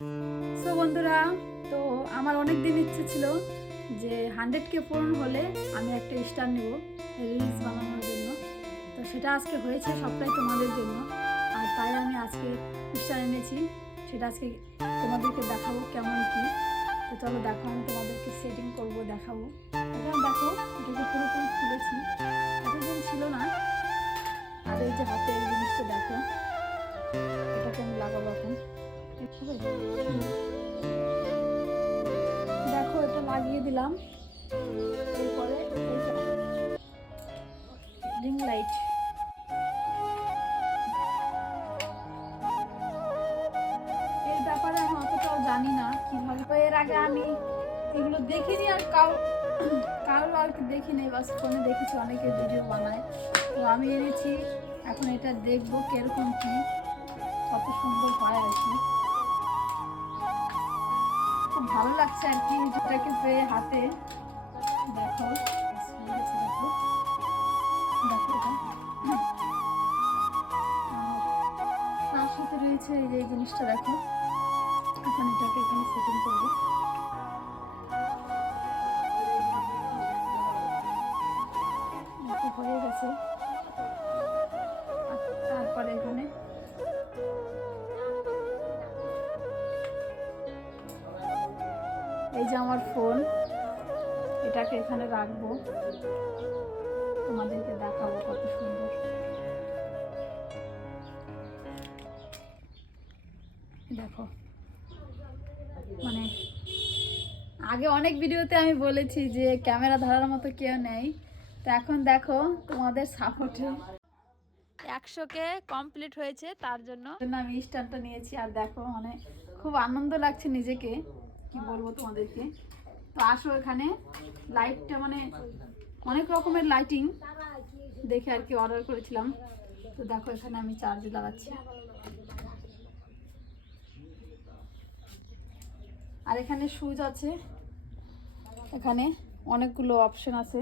So বন্ধুরা, তো আমার অনেক দিন ইচ্ছে ছিল যে 100K পূরণ হলে আমি একটা স্টার নেব রিলস বানানোর জন্য। তো সেটা আজকে হয়েছে সবটাই তোমাদের জন্য, আর তাই আমি আজকে স্টার এনেছি। সেটা আজকে তোমাদেরকে দেখাবো কেমন কি। তো চলো দেখো, আমি তোমাদেরকে সেটিং করব, দেখাবো। এটা দেখো, এটাকে পুরোপুরি খুলেছি, এতদিন ছিল না। আর এই যে হাতে এই জিনিসটা দেখো, এটাকে আমি লাগাবো এখন। দেখো, এটা লাগিয়ে দিলাম। এরপরে রিং লাইট, এর ব্যাপারে আমি অতটাও জানি না কিভাবে। তো এর আগে আমি এগুলো দেখিনি, আর কারোর আর কি দেখিনি, বাস ফোনে দেখেছি অনেকে ভিডিও বানায়। তো আমি এনেছি, এখন এটা দেখবো কিরকম কি, কত সুন্দর হয় আর কি। খুব ভালো লাগছে আর কি এটাকে পেয়ে হাতে। দেখো দেখো দেখো এটা তার সাথে রয়েছে এই যে এই জিনিসটা দেখো। এখন এটাকে এখানে সেটিং করবো। হয়ে গেছে। তারপরে এখানে এই যে আমার ফোন, এটাকে এখানে রাখবো, তোমাদেরকে দেখাবো কত সুন্দর। দেখো, মানে আগে অনেক ভিডিওতে আমি বলেছি যে ক্যামেরা ধরার মতো কেউ নেই। তো এখন দেখো তোমাদের সাপোর্টে 100K কমপ্লিট হয়েছে, তার জন্য আমি স্ট্যান্ডটা নিয়েছি। আর দেখো, মানে খুব আনন্দ লাগছে নিজেকে, কি বলবো তোমাদেরকে। তো আসো, এখানে লাইটটা মানে অনেক রকমের লাইটিং দেখে আর কি অর্ডার করেছিলাম। তো দেখো, এখানে আমি চার্জ লাগাচ্ছি। আর এখানে সুইচ আছে, এখানে অনেকগুলো অপশন আছে,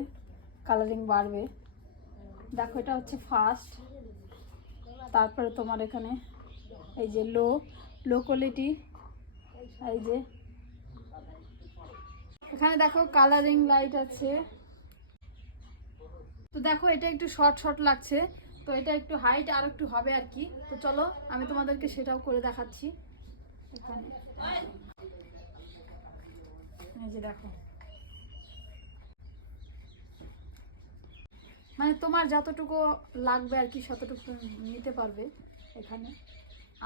কালারিং বাড়বে। দেখো, এটা হচ্ছে ফার্স্ট। তারপরে তোমার এখানে এই যে লো কোয়ালিটি, এই যে এখানে দেখো কালারিং লাইট আছে। তো দেখো, এটা একটু শর্ট লাগছে, তো এটা একটু হাইট আর একটু হবে আর কি। তো চলো আমি তোমাদেরকে সেটাও করে দেখাচ্ছি। এখানে এই যে দেখো, মানে তোমার যতটুকু লাগবে আর কি ততটুকু নিতে পারবে। এখানে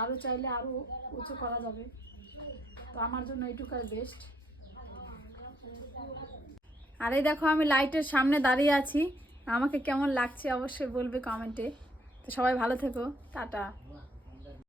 আরও চাইলে আরও উঁচু করা যাবে, তো আমার জন্য এইটুকাই বেস্ট। আর এই দেখো, আমি লাইটের সামনে দাঁড়িয়ে আছি, আমাকে কেমন লাগছে অবশ্যই বলবে কমেন্টে। তো সবাই ভালো থেকো, টাটা।